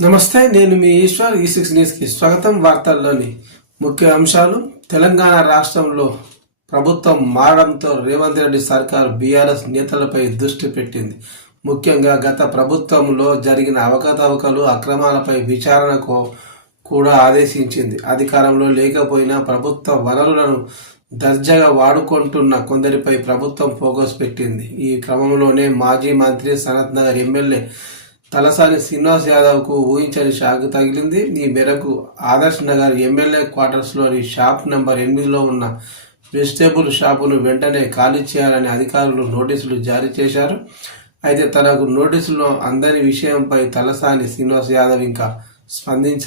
నమస్తే, నేను మీ ఈశ్వర్. ఈ6 న్యూస్కి స్వాగతం. వార్తల్లోని ముఖ్య అంశాలు. తెలంగాణ రాష్ట్రంలో ప్రభుత్వం మారడంతో రేవంత్ రెడ్డి సర్కారు బీఆర్ఎస్ నేతలపై దృష్టి పెట్టింది. ముఖ్యంగా గత ప్రభుత్వంలో జరిగిన అవకతవకలు, అక్రమాలపై విచారణకు కూడా ఆదేశించింది. అధికారంలో లేకపోయినా ప్రభుత్వ వనరులను దర్జాగా వాడుకుంటున్న కొందరిపై ప్రభుత్వం ఫోకస్ పెట్టింది. ఈ క్రమంలోనే మాజీ మంత్రి సనత్ నగర్ ఎమ్మెల్యే తలసాని శ్రీనివాస్ యాదవ్కు ఊహించని షాక్ తగిలింది. ఈ మేరకు ఆదర్శ్ నగర్ ఎమ్మెల్యే క్వార్టర్స్లోని షాప్ నెంబర్ 8లో ఉన్న వెజిటేబుల్ షాపును వెంటనే ఖాళీ చేయాలని అధికారులు నోటీసులు జారీ చేశారు. అయితే తనకు నోటీసులు అందని విషయంపై తలసాని శ్రీనివాస్ యాదవ్ ఇంకా స్పందించారు.